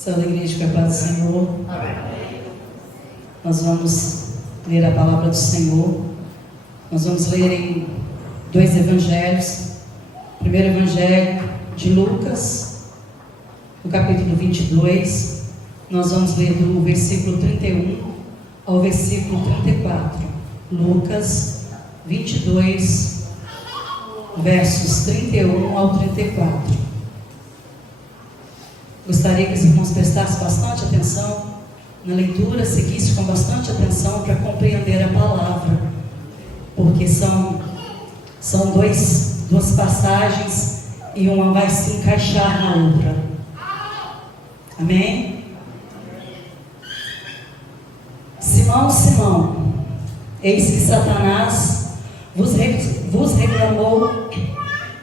Saúde, igreja, com a paz do Senhor. Nós vamos ler a palavra do Senhor. Nós vamos ler em dois evangelhos. O primeiro evangelho de Lucas, no capítulo 22. Nós vamos ler do versículo 31 ao versículo 34. Lucas 22, versos 31 ao 34. Gostaria que os irmãos prestassem bastante atenção na leitura, seguissem com bastante atenção para compreender a palavra, porque são duas passagens e uma vai se encaixar na outra. Amém? Simão, Simão, eis que Satanás vos reclamou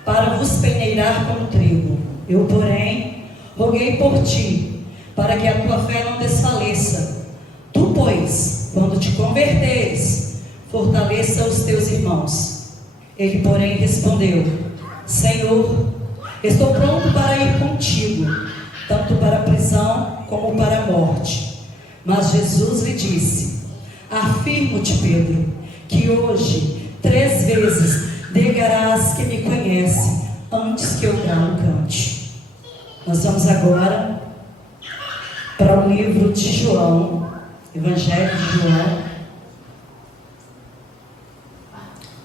para vos peneirar como trigo. Eu, porém, roguei por ti, para que a tua fé não desfaleça. Tu, pois, quando te converteres, fortaleça os teus irmãos. Ele, porém, respondeu: Senhor, estou pronto para ir contigo, tanto para a prisão como para a morte. Mas Jesus lhe disse: Afirmo-te, Pedro, que hoje 3 vezes negarás que me conhece, antes que o galo cante. Nós vamos agora para o livro de João, Evangelho de João,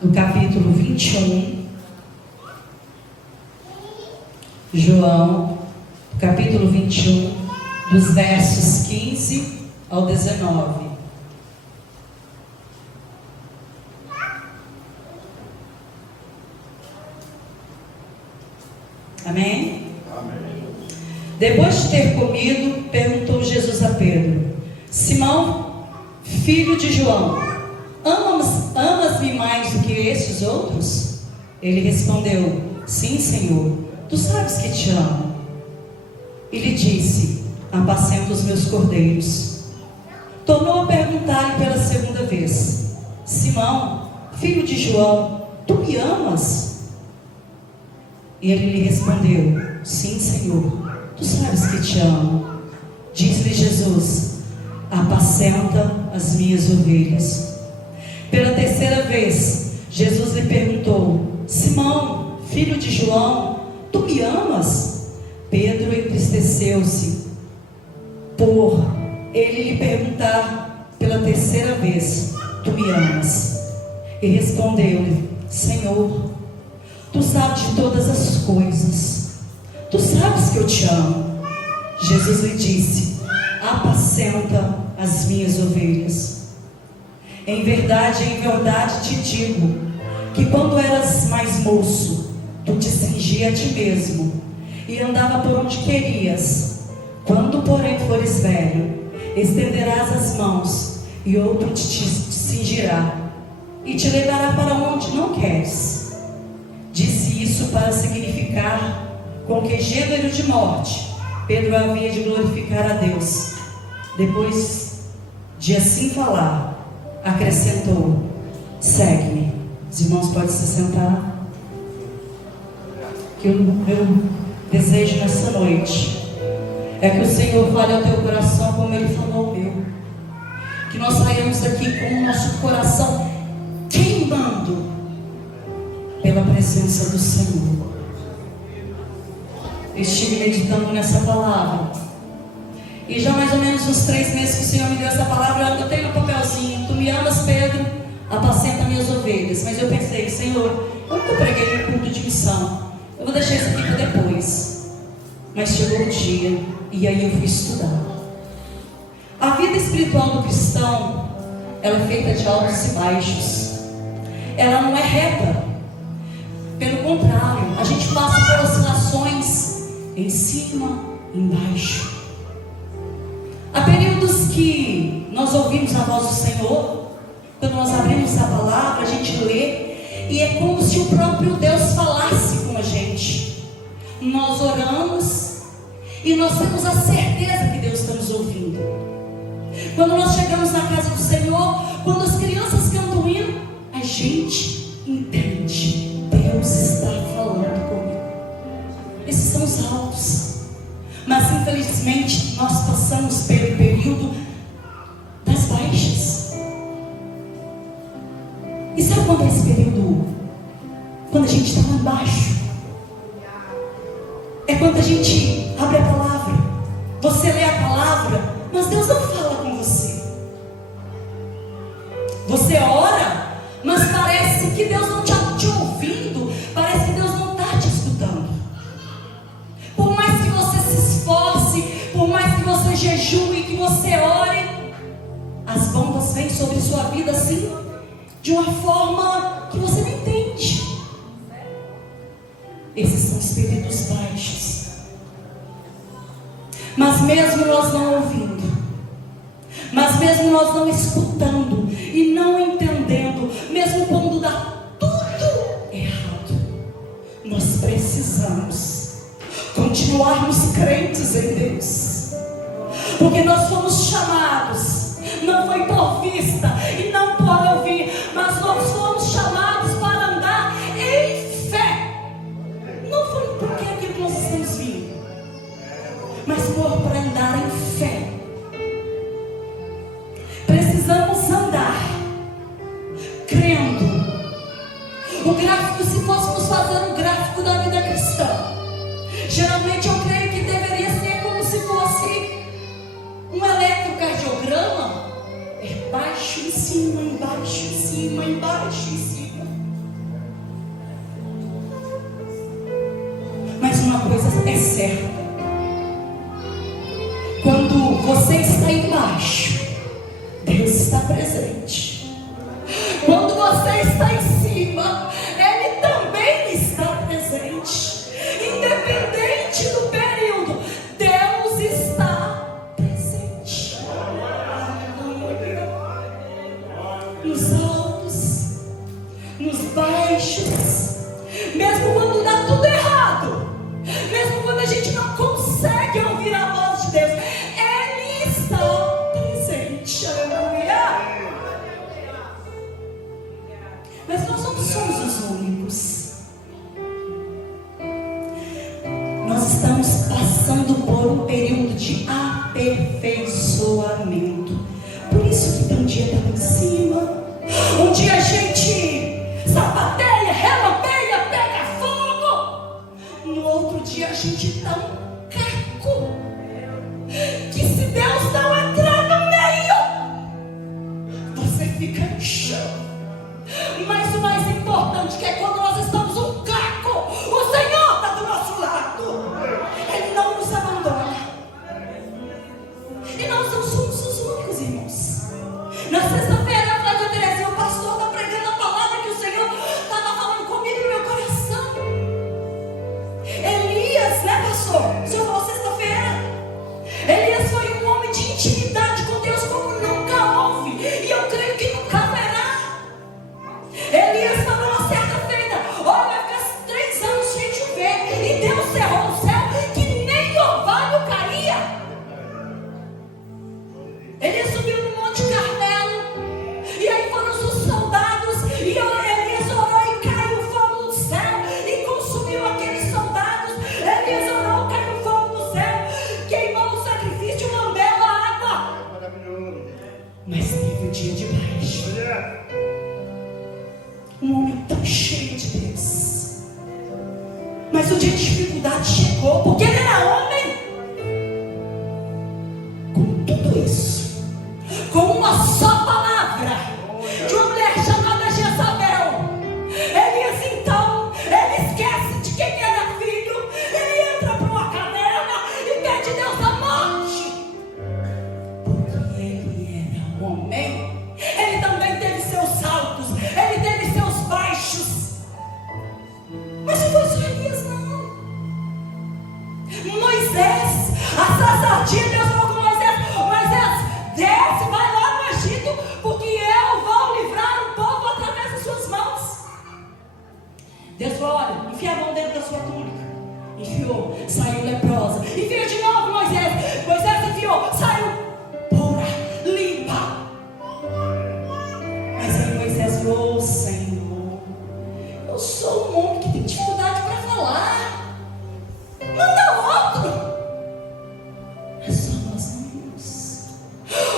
no capítulo 21. João, capítulo 21, dos versos 15 ao 19. Amém? Depois de ter comido, perguntou Jesus a Pedro: Simão, filho de João, amas-me mais do que estes outros? Ele respondeu: Sim, Senhor, tu sabes que te amo. E lhe disse: Apacenta os meus cordeiros. Tornou a perguntar-lhe pela segunda vez: Simão, filho de João, tu me amas? E ele lhe respondeu: Sim, Senhor, tu sabes que te amo. Disse-lhe Jesus: Apacenta as minhas ovelhas. Pela terceira vez, Jesus lhe perguntou: Simão, filho de João, tu me amas? Pedro entristeceu-se por ele lhe perguntar pela terceira vez: Tu me amas? E respondeu-lhe: Senhor, tu sabes de todas as coisas. Tu sabes que eu te amo. Jesus lhe disse: Apacenta as minhas ovelhas. Em verdade te digo, que quando eras mais moço, tu te cingia a ti mesmo, e andava por onde querias. Quando, porém, fores velho, estenderás as mãos, e outro te cingirá, e te levará para onde não queres. Disse isso para significar com que gênero de morte Pedro havia de glorificar a Deus. Depois de assim falar, acrescentou: Segue-me. Os irmãos podem se sentar. Que o meu desejo nessa noite é que o Senhor fale ao teu coração como Ele falou ao meu. Que nós saímos daqui com o nosso coração queimando pela presença do Senhor. Eu estive meditando nessa palavra, e já mais ou menos uns 3 meses que o Senhor me deu essa palavra, eu tenho um papelzinho: Tu me amas, Pedro, apacenta minhas ovelhas. Mas eu pensei: Senhor, eu nunca preguei no culto de missão, eu vou deixar isso aqui para depois. Mas chegou o dia, e aí eu fui estudar. A vida espiritual do cristão, ela é feita de altos e baixos. Ela não é reta. Pelo contrário, a gente passa por oscilações em cima, embaixo. Há períodos que nós ouvimos a voz do Senhor. Quando nós abrimos a palavra, a gente lê, e é como se o próprio Deus falasse com a gente. Nós oramos e nós temos a certeza que Deus está nos ouvindo. Quando nós chegamos na casa do Senhor, quando as crianças cantam hino, a gente entende: Deus está falando comigo. Esses são os altos. Mas infelizmente nós quando é esse período? Quando a gente está lá embaixo. É quando a gente abre a palavra. Você lê a palavra, mas Deus não fala com você. Você ora, mas parece que Deus não está te ouvindo. Parece que Deus não está te escutando. Por mais que você se esforce, por mais que você jejue, que você ore, as bombas vêm sobre sua vida assim, de uma forma que você não entende. Esses são espíritos baixos. Mas mesmo nós não ouvindo, mas mesmo nós não escutando e não entendendo, mesmo quando dá tudo errado, nós precisamos continuarmos crentes em Deus, porque nós fomos chamados, não foi por vista e não por ouvir, mas nós fomos chamados para andar em fé. Não foi porque é aquilo que nós estamos vindo, mas para andar em fé. Precisamos andar crendo. O gráfico, se fôssemos fazer um gráfico da vida cristã, geralmente eu creio que deveria ser como se fosse um eletrocardiograma. É baixo em cima, embaixo em cima, embaixo em cima. Mas uma coisa é certa: quando você está embaixo, Deus está presente. Quando você está em cima, Ele também está presente. Independente do período, Deus está presente. Nos altos, nos baixos, mesmo quando dá tudo errado, mesmo quando a gente não consegue ouvir a voz de Deus, Ele está presente. Aleluia. Mas nós não somos os únicos. Nós estamos passando por um período de aperfeiçoamento. Por isso que um dia está lá em cima, um dia a gente sapateia, relampeia, pega fogo. No outro dia a gente está um caco, que se Deus não entrar no meio, você fica no chão. Mas o mais importante que é quando nós estamos um caco, o Senhor está do nosso lado. Ele não nos abandona. E nós não somos os únicos, irmãos. Na sexta-feira, na Flávia Terezinha, o pastor está pregando a palavra que o Senhor estava falando comigo no meu coração. Elias, né, pastor? O Senhor falou sexta-feira. Elias foi um homem de intimidade com Deus como nunca houve, e eu creio que nunca haverá. Elias falou uma certa feita: olha, vai ficar 3 anos sem chover, e Deus cerrou o céu que nem orvalho caía. Elias subiu no Monte Carmelo, e aí foram os soldados, e Elias orou e caiu fogo do céu e consumiu aqueles soldados. Elias orou, caiu fogo do céu, queimou o sacrifício, lambeu a água. Mas teve o dia de baixo. Um homem tão cheio de Deus, mas o dia de dificuldade chegou, porque ele era homem. Com tudo isso, com uma só palavra de uma mulher chamada Jezabel, Elias então, ele esquece de quem era filho, ele entra para uma caverna e pede a Deus a morte, porque ele era homem. Ele também teve seus altos, ele teve seus baixos, mas não foi só Elias, não. Moisés, a sardinha, Deus falou com Moisés: Moisés, desce, vai lá no Egito, porque eu vou livrar o povo através das suas mãos. Deus falou: olha, enfia a mão dentro da sua túnica. Enfiou, saiu leprosa. Enfiou de novo, Moisés. Moisés enfiou, saiu pura, limpa. Mas aí Moisés falou: Senhor, eu sou um homem que tem dificuldade para falar. Manda outro. É só nós mesmos.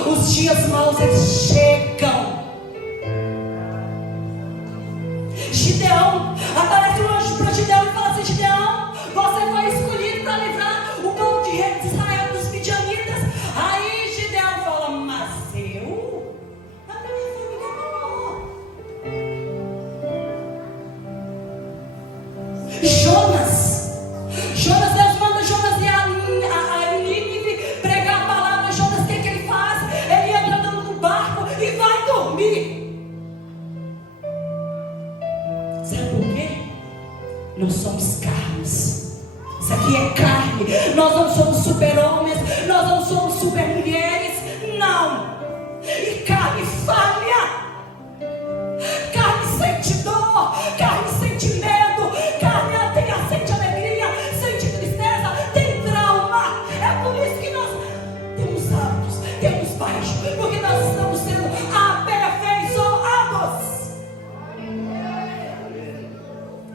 Os dias maus, eles chegam. super-homens, nós não somos super-mulheres, não. E carne falha, carne sente dor, carne sente medo, carne sente alegria, sente tristeza, tem trauma. É por isso que nós temos altos, temos baixos, porque nós estamos sendo aperfeiçoados.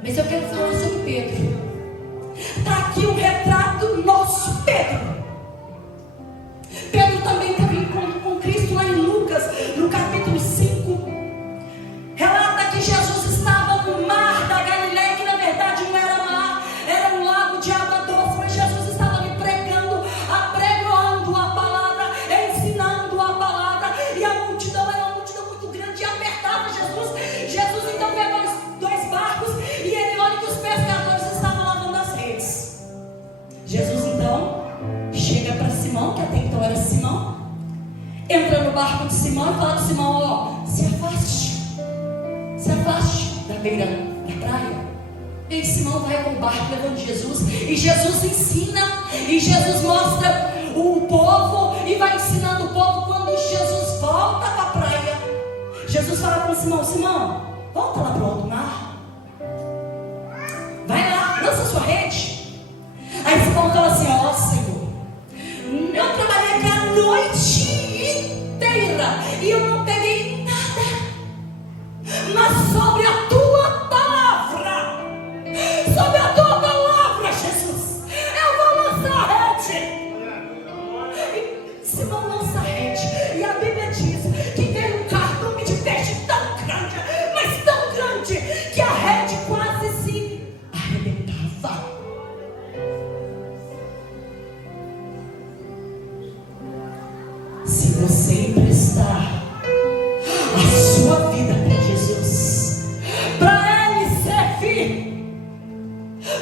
Mas eu quero falar sobre Pedro. Está aqui um retrato nosso, Pedro. Pedro também teve encontro com Cristo lá em Lucas, no capítulo 5. Relata que Jesus estava no mar da Galileia, que na verdade não era mar, era um lago de água doce, mas Jesus estava ali pregando, apregoando a palavra, ensinando a palavra, e a multidão era uma multidão muito grande e apertava Jesus. Jesus então pegou os 2 barcos e ele olha que os pescadores estavam lavando as redes. Jesus então chega para Simão, que até então era Simão, entra no barco de Simão e fala para Simão: ó, se afaste da beira da praia. E aí Simão vai com o barco levando Jesus, e Jesus ensina, e Jesus mostra o povo, e vai ensinando o povo. Quando Jesus volta para a praia, Jesus fala para Simão: Simão, volta lá para o alto mar, vai lá, lança sua rede. Aí Simão fala assim: ó Senhor, eu trabalhei aqui a noite inteira e eu não peguei nada, mas sobre a tua palavra, Jesus, eu vou lançar a rede. E Simão lança a rede, e a Bíblia diz que veio um cardume de peixe tão grande, mas tão grande, que a rede quase se arrebentava. Se você emprestar a sua vida para Jesus, para Ele servir,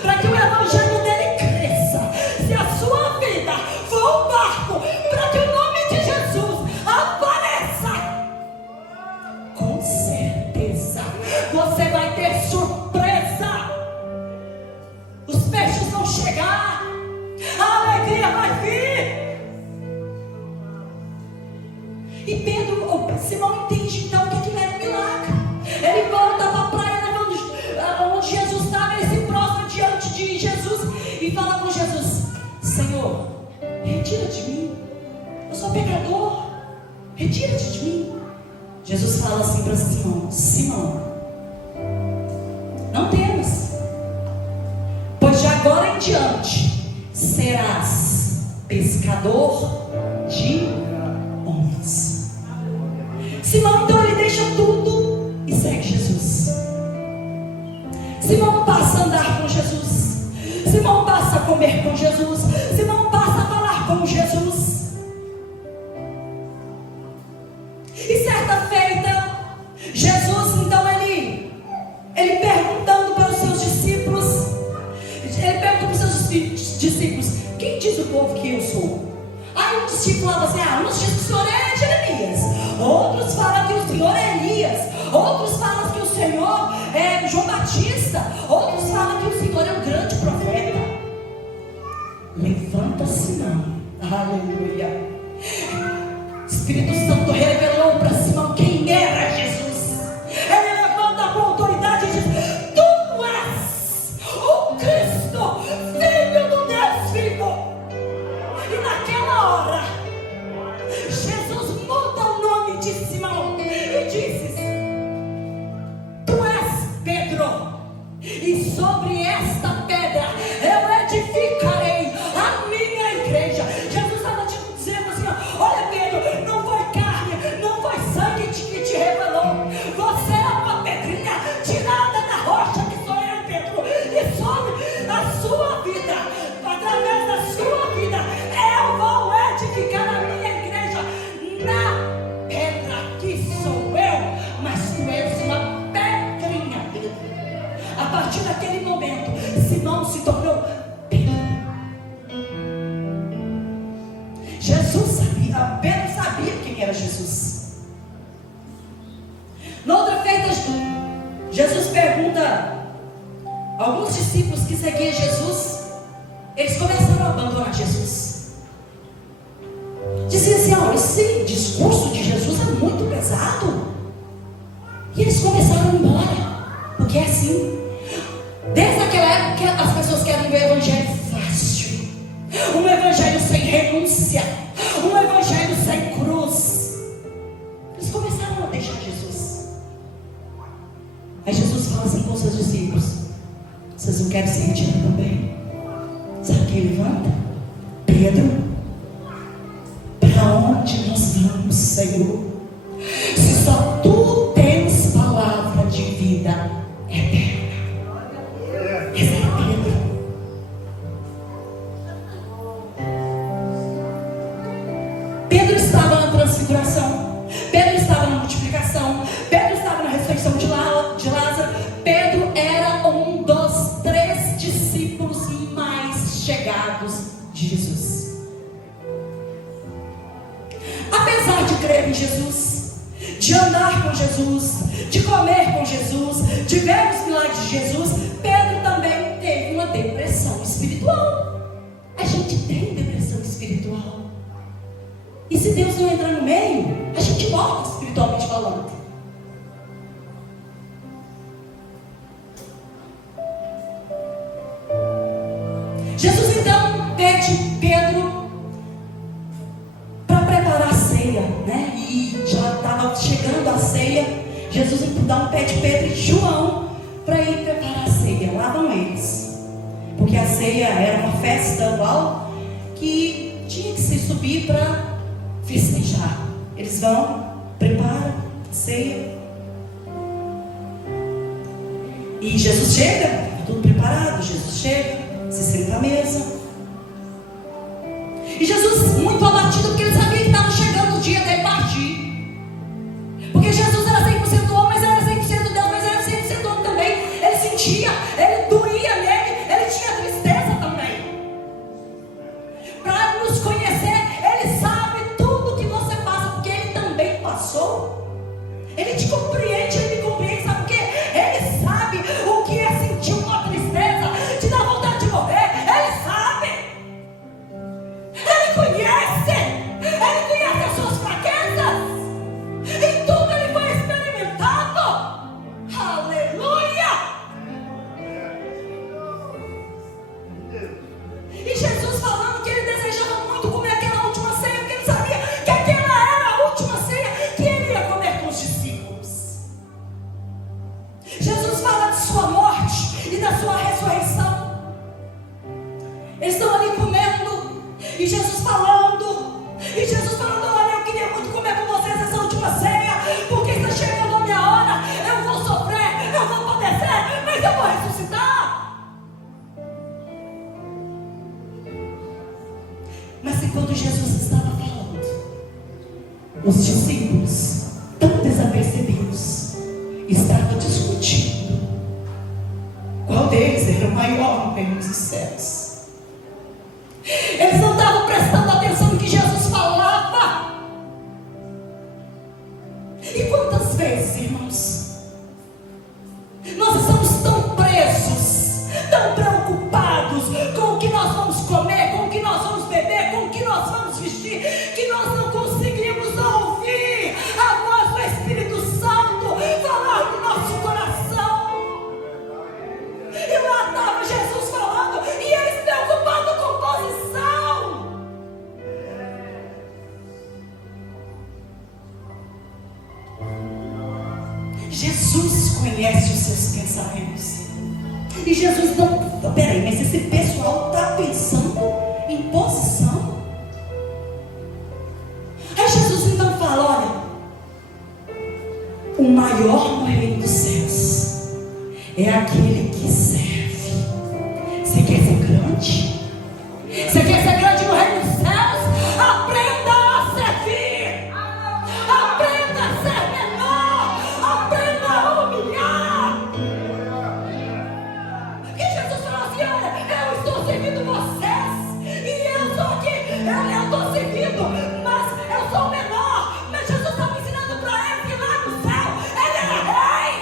para que o evangelho dele cresça, se a sua vida for um barco para que o nome de Jesus apareça, com certeza você vai ter surpresa. Os peixes vão chegar, a alegria vai vir. E Simão entende então que aquilo era um milagre. Ele volta para a praia, onde Jesus estava, ele se prostra diante de Jesus e fala com Jesus: Senhor, retira de mim, eu sou pecador, retira-te de mim. Jesus fala assim para Simão: Simão, não temas, pois de agora em diante serás pescador de homens. Simão então ele deixa tudo e segue Jesus. Simão passa a andar com Jesus, Simão passa a comer com Jesus, Simão passa a falar com Jesus. E certa feita, Jesus então ele perguntando para os seus discípulos, ele pergunta para os seus discípulos: quem diz o povo que eu sou? Aí um discípulo falava assim: uns dizem que o Senhor é Jeremias, outros falam que o Senhor é Elias, outros falam que o Senhor é João Batista, outros falam que o Senhor é um grande profeta. Levanta-se não, aleluia. Espírito Santo revelou para Simão quem era Jesus. Ele levanta com autoridade e diz: tu és o Cristo, Filho do Deus vivo. E naquela hora Jesus muda o nome de Simão e diz: tu és Pedro, e sobre esta pedra eu edificarei a minha igreja. Jesus estava dizendo assim: olha Pedro, não foi carne, não foi sangue que te revelou, você é uma pedrinha tirada da rocha que sou eu, Pedro. E sobre a sua vida, através da sua vida, eu vou edificar a minha igreja na pedra que sou eu, mas tu és uma pedrinha, Pedro. A partir daquele momento, Simão se tornou Pedro. Jesus sabia, Pedro sabia quem era Jesus. Na outra feita, Jesus pergunta a alguns discípulos que seguiam Jesus, eles começaram a abandonar Jesus. esse discurso de Jesus é muito pesado. E eles começaram a ir embora. Porque é assim. Desde aquela época as pessoas querem ver o evangelho fácil. Um evangelho sem renúncia. Um evangelho sem cruz. Eles começaram a deixar Jesus. Aí Jesus fala assim com os seus discípulos: vocês não querem se retirar também? Sabe quem levanta? Pedro. Para onde nós vamos, Senhor? Se só tu tens palavra de vida eterna. Esse era Pedro. Pedro estava na transfiguração. Pedro estava na multiplicação. Pedro estava na ressurreição de Lázaro. Pedro era um dos 3 discípulos mais chegados de Jesus. Apesar de crer em Jesus, de andar com Jesus, de comer com Jesus, de ver os milagres de Jesus, Pedro também teve uma depressão espiritual. A gente tem depressão espiritual. E se Deus não entrar no meio, a gente morre espiritualmente falando. Jesus então pede Pedro para preparar a ceia, né? E já estava chegando a ceia. Jesus então pede Pedro e João para ir preparar a ceia. Lá vão eles, porque a ceia era uma festa anual que tinha que se subir para festejar. Eles vão, preparam a ceia. E Jesus chega, tudo preparado. Jesus chega, se senta à mesa. E Jesus, muito abatido, porque ele sabia que estava chegando o dia dele partir. Porque Jesus era 100% homem, mas era 100% Deus, mas era 100% homem também. Ele sentia, ele doía nele, ele tinha tristeza também. Para nos conhecer, ele sabe tudo que você passa, porque ele também passou. Ele te compreende, ele me compreende, sabe por quê? Ele sabe o que é sentir uma tristeza, te dá vontade de morrer. Ele sabe. Ele conhece as suas fraquezas. Em tudo ele foi experimentado. Aleluia. E Jesus falando que ele desejava muito comer aquela última ceia, porque ele sabia que aquela era a última ceia que ele ia comer com os discípulos. Jesus fala de sua morte e da sua ressurreição. Eles estão ali comendo, e Jesus falando, olha, eu queria muito comer com vocês essa última ceia, porque está chegando a minha hora, eu vou sofrer, eu vou padecer, mas eu vou ressuscitar. Mas enquanto Jesus estava falando, os discípulos, tão desapercebidos, estavam discutindo qual deles era o maior no reino dos céus. Eles não estavam prestando atenção no que Jesus falava. E quantas vezes, irmãos, nós estamos tão presos, tão preocupados com o que nós vamos comer, com o que nós vamos beber, com o que nós vamos vestir, que nós não conseguimos ouvir a voz do Espírito Santo falar no nosso coração. E lá estava Jesus falando, e eles preocupados com posição. Jesus conhece os seus pensamentos. E Jesus não, peraí, mas esse pessoal está pensando em posição. Aí Jesus então fala, olha, o maior no reino dos céus é aquele que serve. Você quer ser grande? Você quer ser grande no reino dos céus? Aprenda a servir. Aprenda a ser menor. Aprenda a humilhar. E Jesus falou assim, olha, eu estou servindo vocês, e eu estou aqui, eu estou servindo, mas eu sou menor. Mas Jesus estava ensinando para ele que lá no céu ele era rei.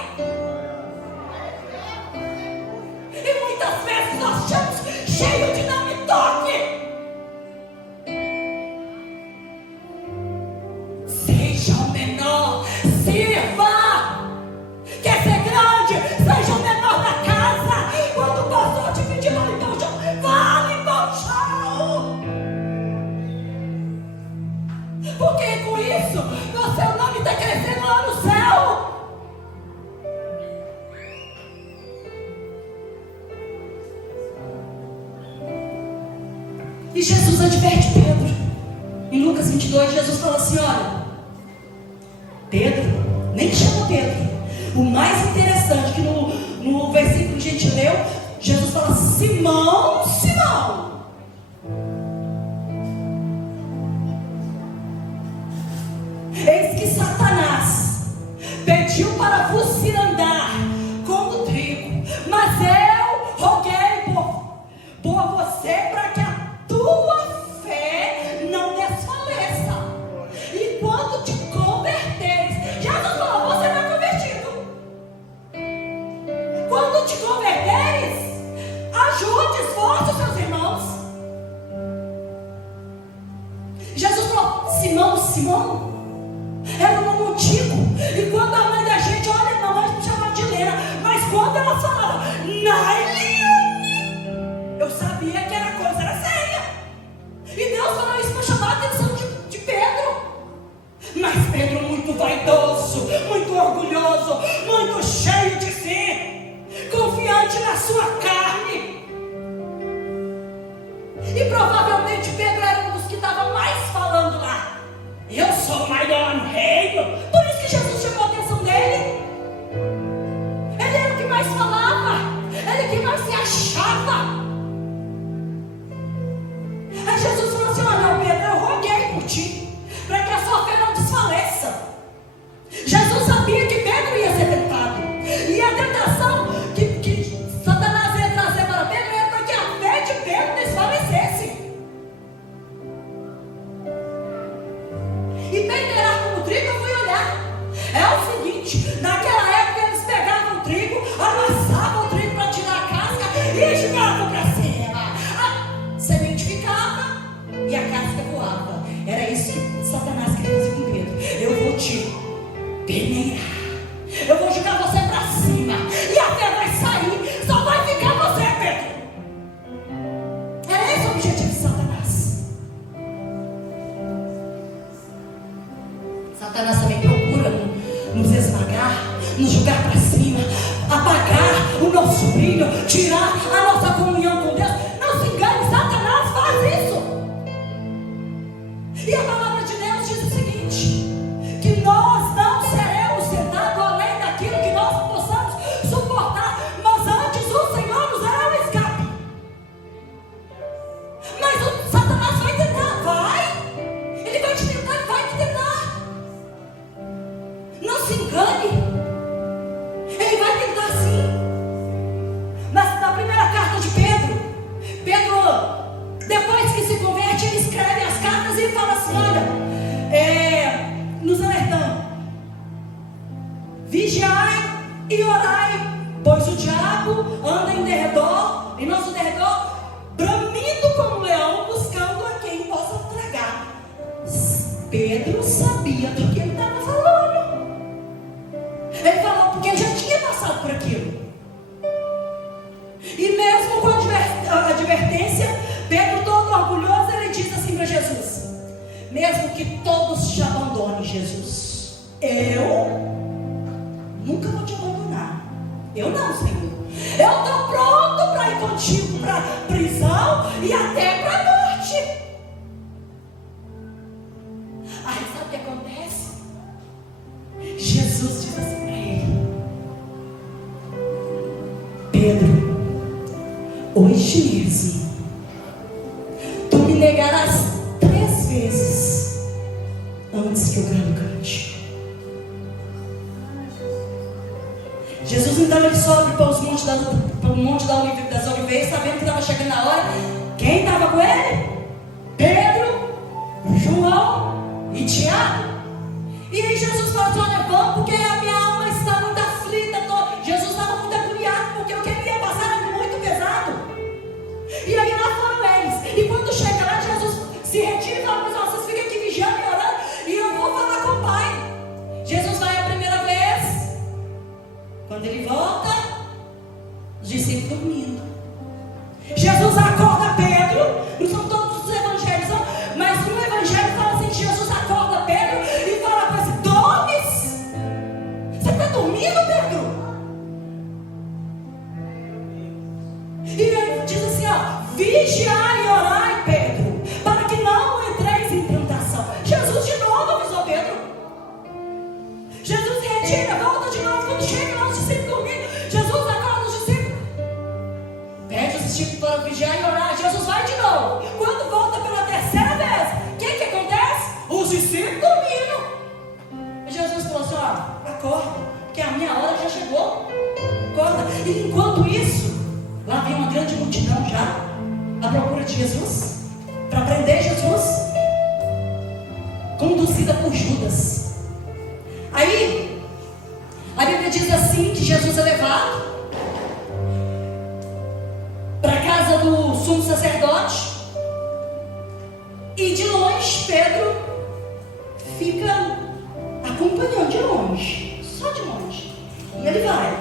porque com isso o seu nome está crescendo lá no céu. E Jesus adverte Pedro. Em Lucas 22, Jesus fala assim: olha, Pedro, nem chama Pedro. O mais interessante que no versículo que a gente leu, Jesus fala: Simão, Simão, eis que Satanás pediu para vos cirandar como trigo, mas eu roguei por você para que a tua fé não desfaleça. E quando te converteres, Jesus falou: você está convertido. Quando te converteres, ajude, esforce os seus irmãos. Jesus falou: Simão, Simão, era um nome antigo. E quando a mãe da gente, olha, a mamãe me chamava de Lena, mas quando ela falava Nailiane, eu sabia que era coisa, era séria. E Deus falou isso para chamar a atenção de Pedro. Mas Pedro, muito vaidoso, muito orgulhoso, muito cheio de si, confiante na sua carne. E provavelmente Pedro era um dos que estava mais falando lá: eu sou o maior no reino. Por isso que Jesus chamou a atenção dele. Ele era o que mais falava, ele que mais se achava. Aí Jesus falou assim: olha, Pedro, eu roguei por ti, para que a sua fé não desfaleça. Jesus sabia que Pedro ia ser tentado, e a tentação que Satanás ia trazer para Pedro era para que a fé de Pedro desfalecesse. E peneirar como trigo, eu fui olhar. É o seguinte: naquela época eles pegavam o trigo, amassavam o trigo para tirar a casca e jogavam para cima. A semente ficava e a casca voava. Era isso que Satanás queria fazer com Pedro. Eu vou te peneirar, eu vou jogar você para cima, e a fé vai sair, só vai ficar você, Pedro. Era esse o objetivo de Satanás. Satanás também procura nos esmagar, nos jogar para cima, apagar o nosso brilho, tirar a nossa comunhão com Deus. Não se engane, Satanás faz isso. E a palavra de Deus diz o seguinte: que nós não seremos tentados além daquilo que nós possamos suportar, mas antes o Senhor nos dará um escape. Mas o Satanás vai tentar, vai. Ele vai te tentar, ele vai te tentar. Não se engane, ele vai tentar sim. Mas na primeira carta de Pedro, depois que se converte, ele escreve as cartas e fala assim: olha, nos alertando: vigiai e orai, pois o diabo anda em nosso derredor, bramindo como um leão, buscando a quem possa tragar. Pedro sabia do que ele estava falando. Ele falou porque ele já tinha passado por aquilo. E mesmo com a advertência, Pedro, todo orgulhoso, ele diz assim para Jesus: mesmo que todos te abandonem, Jesus, eu nunca vou te abandonar. Eu não, Senhor. Eu estou pronto para ir contigo para a prisão e até para a morte. Aí sabe o que acontece? Jesus diz assim para ele: Pedro, hoje mesmo tu me negarás 3 vezes antes que o galo cante. Jesus então ele sobe para o Monte das Oliveiras, sabendo que estava chegando a hora. Quem estava com ele? Pedro, João e Tiago. E aí Jesus falou assim: olha, vamos, porque a minha alma está muito aflita. Jesus estava muito agoniado, porque o que ele ia passar era muito pesado. E aí lá foram eles. E quando chega lá, Jesus se retira e fala: mas vocês ficam aqui vigiando e orando, e eu vou falar com o Pai. Jesus vai a primeira vez. Quando ele volta, os discípulos dormindo. Jesus acorda Pedro. Não são todos os evangelhos, não, mas no evangelho fala assim: Jesus acorda os discípulos dormindo. E Jesus falou assim: ó, acorda, porque a minha hora já chegou. Acorda. E enquanto isso, lá vem uma grande multidão já à procura de Jesus, para prender Jesus, conduzida por Judas. Aí a Bíblia diz assim, que Jesus é levado para a casa do sumo sacerdote, e de longe Pedro fica acompanhando de longe, só de longe. E ele vai.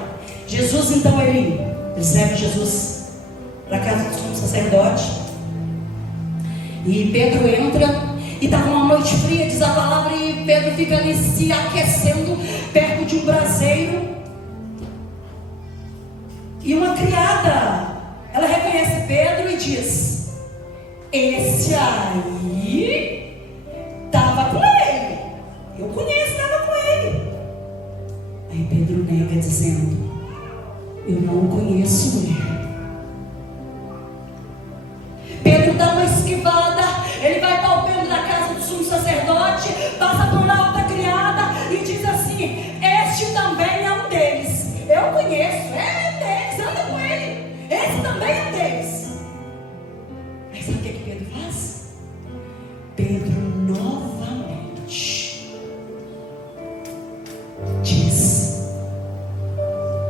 Jesus então, eles levam Jesus para a casa do sumo sacerdote, e Pedro entra. E estava uma noite fria, diz a palavra, e Pedro fica ali se aquecendo perto de um braseiro. E uma criada, ela reconhece Pedro e diz: esse aí estava com ele. Eu conheço, estava com ele. Aí Pedro nega, dizendo: eu não o conheço, mulher. Pedro dá uma esquivada, ele vai palpando na casa do sumo sacerdote, passa por uma outra criada e diz assim: este também é um deles. Eu conheço, é deles, anda com ele. Esse também é um deles. Aí sabe o que Pedro faz? Pedro novamente diz: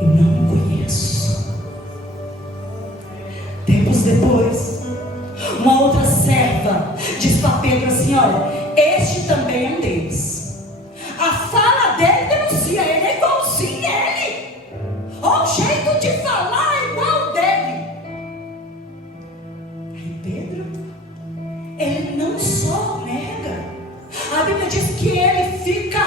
eu não o conheço. Tempos depois, uma outra serva diz para Pedro assim: olha, este também é um deles. A fala dele denuncia, ele é igualzinho a ele. Olha o jeito de falar é igual dele. Aí Pedro, ele não só nega, a Bíblia diz que ele fica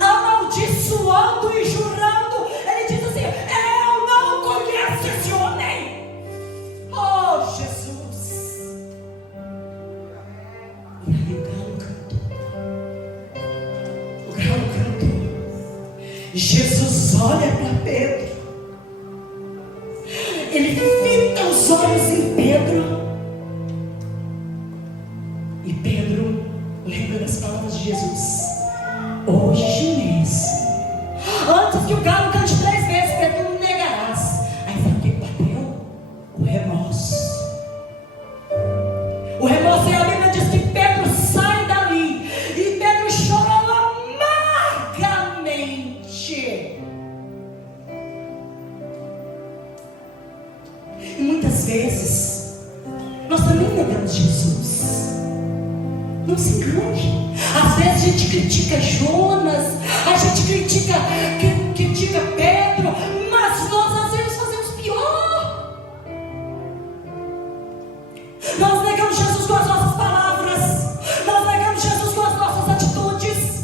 amaldiçoando e jurando. Ele diz assim: eu não conheço esse homem. Oh, Jesus. E aí o galo cantou. O galo cantou. Jesus olha para Pedro. Ele fita os olhos em Pedro. E Pedro lembra das palavras de Jesus: hoje mesmo, antes que o galo cante 3 vezes, Pedro me negarás. Aí sabe o que bateu? O remorso. O remorso, e a Bíblia diz que Pedro sai dali, e Pedro chorou amargamente. E muitas vezes nós também negamos Jesus. Não se engane. Às vezes a gente critica Jonas, a gente critica Pedro, mas nós às vezes fazemos pior. Nós negamos Jesus com as nossas palavras, nós negamos Jesus com as nossas atitudes.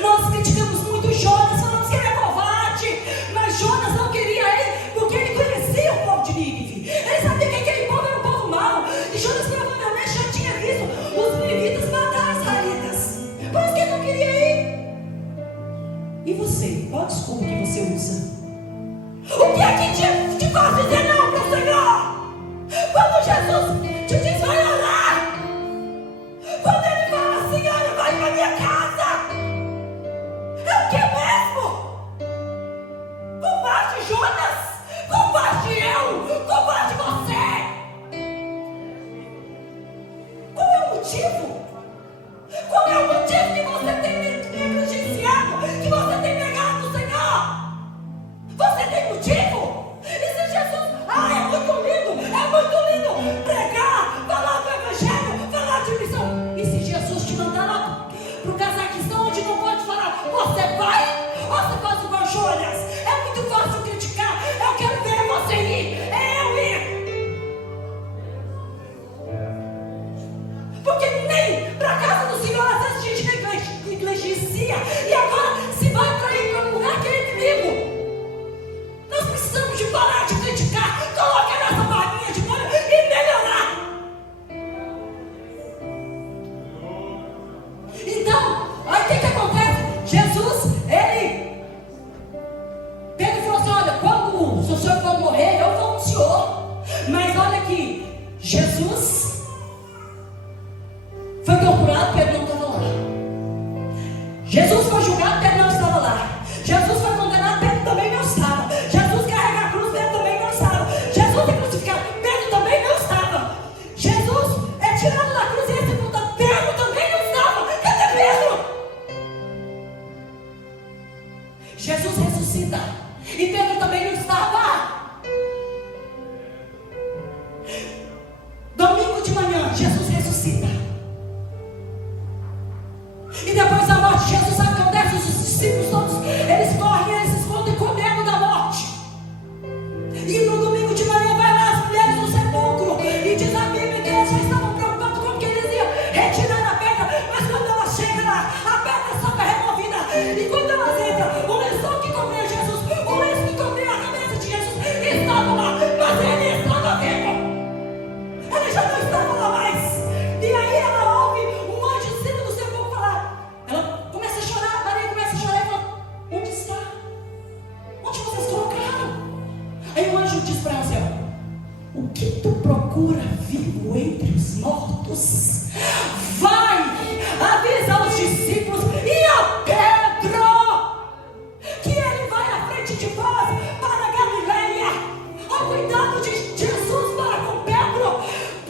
Nós criticamos muito Jonas, falamos que ele é covarde, mas Jonas não queria ele, porque ele conhecia o povo de Nínive. Ele sabia que aquele povo era um povo mau, e Jonas provavelmente já tinha visto os ninivitas matar os israelitas. Por isso que ele não queria ir. E você? Qual a desculpa que você usa? O que é que te faz dizer não para o Senhor? Quando Jesus te diz vai orar, quando ele fala assim: olha, vai para minha casa, é o que mesmo? Covarde Jonas, covarde eu, covarde você. Qual é o motivo? Qual é o motivo que você tem negligenciado, que você tem negado o Senhor? Você tem motivo? E se Jesus, é muito lindo pregar, falar do Evangelho, falar de missão. E se Jesus te mandar lá para o Cazaquistão, onde não pode falar, você vai? Ou você faz igual Jonas? É muito fácil criticar. Eu quero ver você ir, eu ir. Porque nem para a casa do Senhor às vezes a gente negligencia, e agora se vai para ir para um lugar que é inimigo. Nós precisamos de parar de criticar, colocar a nossa barrinha de molho e melhorar. Então, aí o que acontece? Jesus, Pedro falou assim: olha, quando o senhor for morrer, eu vou no senhor. Mas olha aqui, Jesus foi torturado, Pedro não Jesus foi julgado, Pedro não estava lá. Jesus foi condenado, Pedro também não estava. Jesus carrega a cruz, Pedro também não estava. Jesus é crucificado, Pedro também não estava. Jesus é tirado da cruz e é sepultado, Pedro também não estava. Cadê Pedro? Jesus ressuscita e Pedro também não estava. Domingo de manhã, Jesus ressuscita. E depois da morte, Jesus sabe o que acontece? Os discípulos todos, eles correm, eles se escondem com medo da morte. E no domingo de manhã vai lá as mulheres no sepulcro. E diz a Bíblia que elas já estavam preocupadas com o que eles iam retirar a pedra. Mas quando elas chegam lá, a pedra só foi removida. E quando elas entram, o lençol que cobria Jesus, o lençol que cobria a cabeça de Jesus, estava lá, mas ele estava vivo. Ele já não estava lá mais. E aí ela ouve um anjo de cima do sepulcro falar. Ela começa a chorar, Maria começa a chorar e fala: onde está? Onde vocês colocaram? Aí o anjo diz para ela assim: o que tu procura vivo entre os mortos? Vai, avisa aos discípulos e a Pedro que ele vai à frente de vós para Galileia. Ao cuidado de Jesus para com Pedro.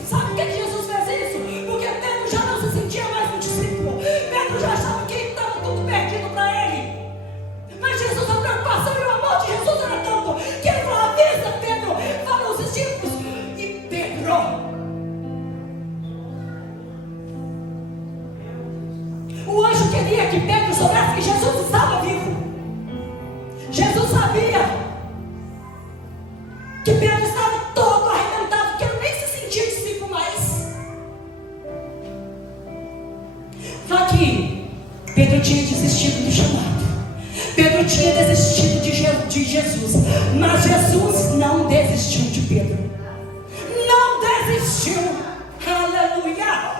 Sabe por que Jesus fez isso? Porque Pedro já não se sentia mais um discípulo. Pedro já achava que estava tudo perdido para ele. Mas Jesus, a preocupação e o amor de Jesus era tanto que ele falou: avisa Pedro, fala aos discípulos. E Pedro, o anjo queria que Pedro soubesse que Jesus estava vivo. Jesus sabia que Pedro estava todo arrebentado, que ele nem se sentia discípulo mais. Só que Pedro tinha desistido do chamado. Pedro tinha desistido de Jesus. Mas Jesus não desistiu de Pedro. Não desistiu. Aleluia.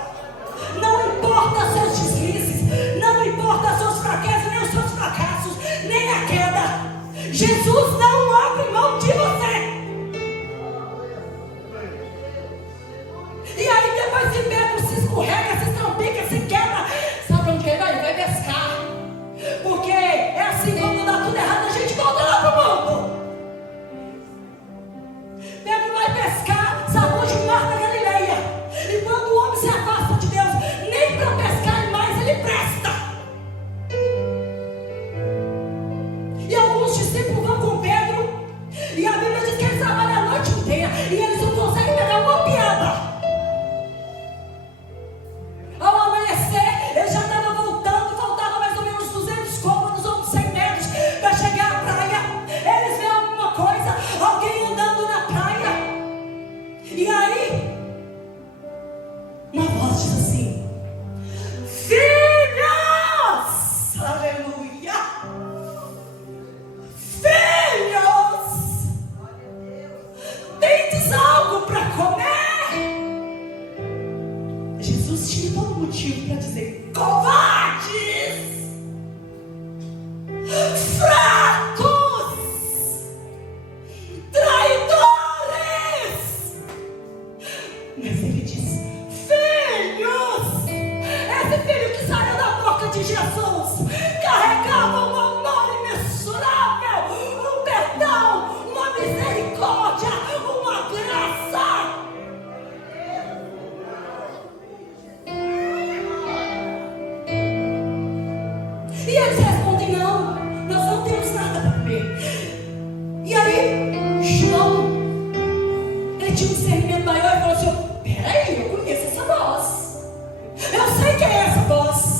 Não importa seus deslizes, não importa as suas fraquezas, nem os seus fracassos, nem a queda. Jesus não abre mão de você. E aí depois que Pedro se escorrega, se trompica, se quebra, sabe onde que ele vai? Ele vai pescar. Porque é assim, quando dá tudo errado, a gente volta lá pro mundo. Pedro vai pescar, saúde o mar da Galileia. E quando o homem se afasta de Deus, nem para pescar mais ele presta. E alguns discípulos vão com Pedro, e a Bíblia diz que eles trabalham a noite inteira, e eles não conseguem pegar uma piaba. Ao amanhecer, ele já estava voltando, faltava mais ou menos 200 côvados ou 100 metros para chegar à praia. Eles veem alguma coisa, alguém andando na praia. E aí, uma voz diz assim: filhos, aleluia, filhos, tendes algo para comer? Jesus tinha todo motivo para dizer: covardes, fracos, traidores. Mas ele diz: filhos. Esse filho que saiu da boca de Jesus carregava um amor imensurável, um perdão, uma misericórdia, uma graça. E eles respondem: não, nós não temos nada para comer. E aí, João, ele tinha um discernimento maior e falou assim: peraí, eu conheço essa voz. Eu sei quem é essa voz.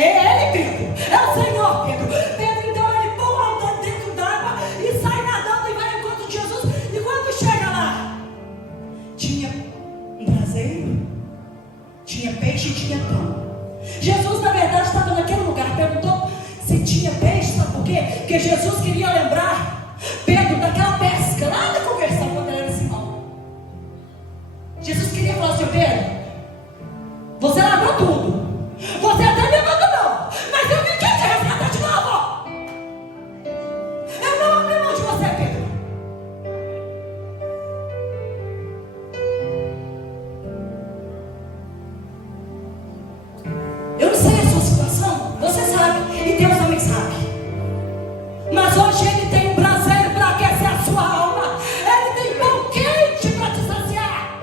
É Ele, Pedro. É o Senhor, Pedro. Pedro, então, ele pula dentro d'água e sai nadando e vai ao encontro de Jesus. E quando chega lá, tinha um braseiro, tinha peixe e tinha pão. Jesus, na verdade, estava naquele lugar. Perguntou se tinha peixe, sabe por quê? Porque Jesus queria lembrar Pedro daquela pesca lá da conversão quando ele era Simão. Jesus queria falar assim: Pedro, você largou tudo, você até me abandonou, mas eu vim aqui te resgatar de novo. Eu não abri mão de você, Pedro. Eu não sei a sua situação, você sabe, e Deus também sabe. Mas hoje Ele tem um braseiro para aquecer a sua alma. Ele tem pão quente para te saciar.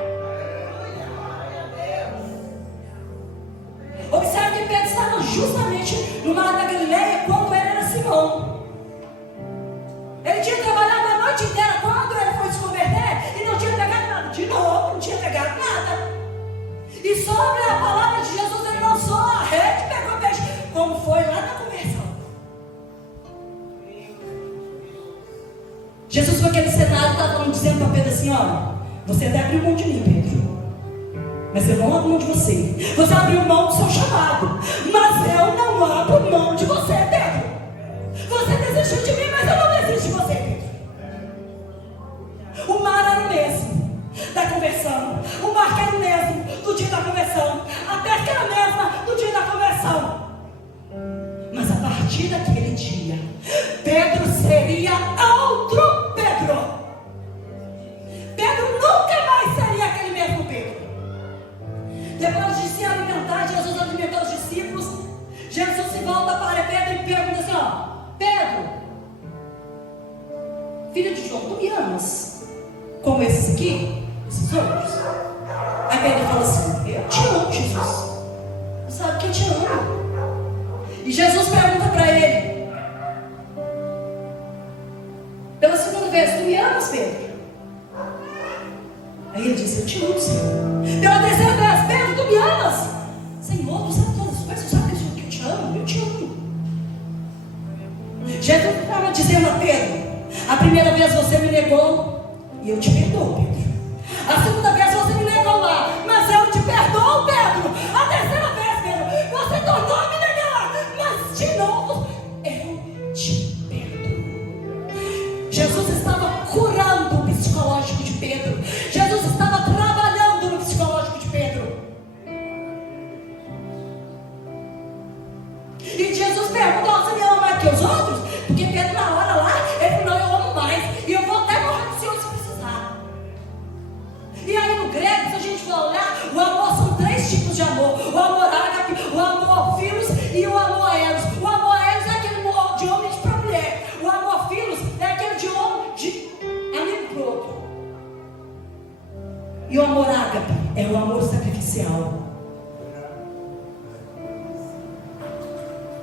Observe que Pedro estava justamente no mar da Galileia quando ele era Simão. Ele tinha trabalhado a noite inteira quando ele foi se converter e não tinha pegado nada. De novo, não tinha pegado nada. E sobre a palavra de Jesus, ele lançou a rede e pegou peixe, como foi lá na conversão. Jesus, com aquele cenário, estava dizendo para Pedro assim: olha, você até abriu mão de mim, Pedro, mas eu não abro mão de você. Você abriu mão do seu chamado, mas eu não abro mão de você, Pedro. Você desistiu de mim, mas eu não desisto de você, Pedro. O mar era o mesmo da conversão, o mar era o mesmo do dia da conversão, a pesca era a mesma do dia da conversão. Mas a partir daquele dia, Pedro seria outro Pedro. Pedro nunca mais seria aquele mesmo Pedro. Depois de se alimentar, Jesus alimentou os discípulos. Jesus se volta para Pedro e pergunta assim: ó, Pedro, filho de João, tu me amas como esses aqui? Esses outros? Aí Pedro fala assim: eu te amo, Jesus. Você sabe que eu te amo. E Jesus pergunta para ele pela segunda vez: tu me amas, Pedro? Aí ele disse: eu te amo, Senhor. Pela terceira vez: Pedro, tu me amas? Senhor, tu sabe todas as coisas, tu sabe que eu te amo, eu te amo. Jesus estava dizendo a Pedro: a primeira vez você me negou e eu te perdoo, Pedro. A segunda vez você me negou lá, mas eu te perdoo, Pedro. A terceira vez, Pedro, você tornou a me negar, mas de novo eu te perdoo. Jesus estava curando o psicológico de Pedro. Jesus estava trabalhando no psicológico de Pedro. E Jesus perguntou: você me ama mais que os outros? Porque Pedro, na hora lá, ele falou: eu amo mais, e eu vou até morrer do Senhor se precisar. E aí no grego, se a gente for olhar, o amor são três tipos de amor: o amor ágape, o amor filos e o amor eros. O amor eros é aquele de homem para mulher. O amor filos é aquele de homem de amigo para o outro. E o amor ágape é o amor sacrificial.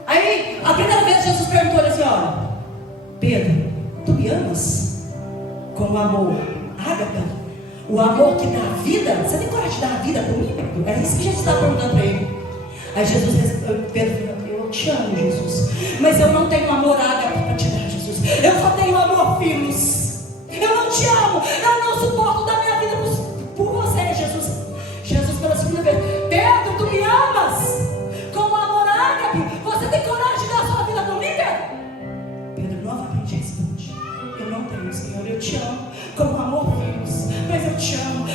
Aí, a primeira vez Jesus perguntou assim: olha, Pedro, tu me amas como amor ágape? O amor que dá a vida? Você tem coragem de dar a vida por mim, Pedro? É isso que Jesus está perguntando para ele. Aí Pedro falou: eu te amo, Jesus, mas eu não tenho amor ágape para te dar, Jesus. Eu só tenho amor filos. Eu não te amo, eu não suporto dar minha vida por você, Jesus. Jesus, pela segunda vez: Pedro, tu me amas como amor ágape? Você tem coragem de dar a sua vida por mim, Pedro? Pedro novamente responde: eu não tenho, Senhor, eu te amo como amor filos, mas eu te amo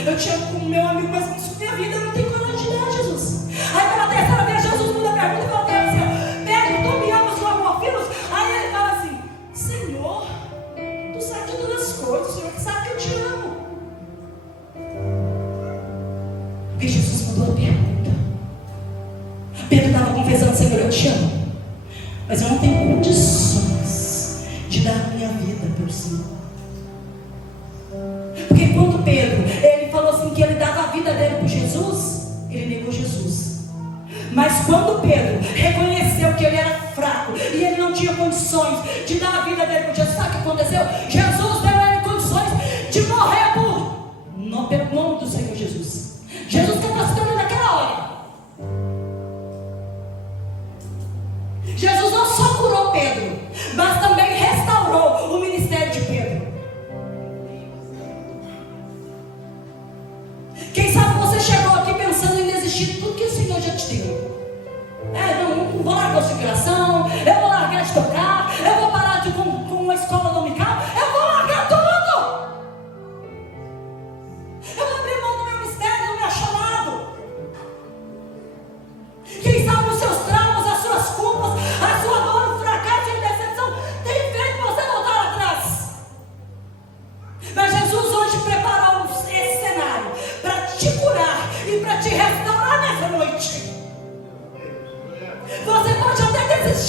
como meu amigo, mas com minha vida eu não tenho coragem de dar, Jesus. Aí pela terceira vez Jesus muda a pergunta e fala para ele assim: Pedro, tu me amas com amor filos? Aí ele fala assim: Senhor, tu sabe de todas as coisas, Senhor, tu sabe que eu te amo. Porque Jesus mudou a pergunta. Pedro estava confessando: Senhor, eu te amo, mas eu não tenho condições de dar a minha vida pelo Senhor. Porque quando Pedro, ele falou assim que ele dava a vida dele por Jesus, ele negou Jesus. Mas quando Pedro reconheceu que ele era fraco e ele não tinha condições de dar a vida dele por Jesus, sabe o que aconteceu? Jesus deu a ele condições de morrer pelo nome do Senhor Jesus. Jesus capacitou ele naquela hora.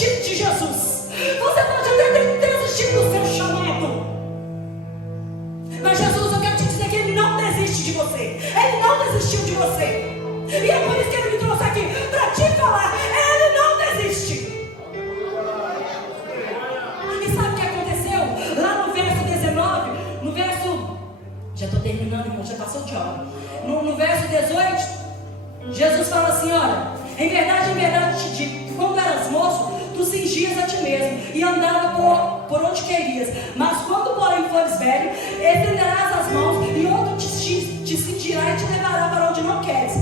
desistir de Jesus. Você pode até ter desistido do seu chamado. Mas Jesus, eu quero te dizer que Ele não desiste de você. Ele não desistiu de você. E é por isso que Ele me trouxe aqui para te falar. Ele não desiste. E sabe o que aconteceu? Lá no verso 19, no verso... Já estou terminando, irmão, já passou de hora. No verso 18, Jesus fala assim, olha, em verdade te digo, que quando eras moço, tu cingias a ti mesmo e andava por onde querias. Mas quando, porém, fores velho, estenderás as mãos e outro te cingirá e te levará para onde não queres.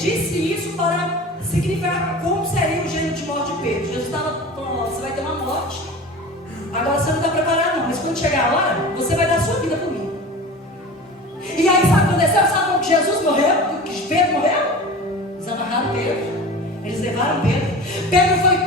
Disse isso para significar como seria o gênero de morte de Pedro. Jesus estava falando, você vai ter uma morte. Agora você não está preparado não, mas quando chegar a hora, você vai dar a sua vida por mim. E aí sabe o que aconteceu? Sabe como que Jesus morreu? Que Pedro morreu? Eles amarraram Pedro. Eles levaram Pedro. Pedro foi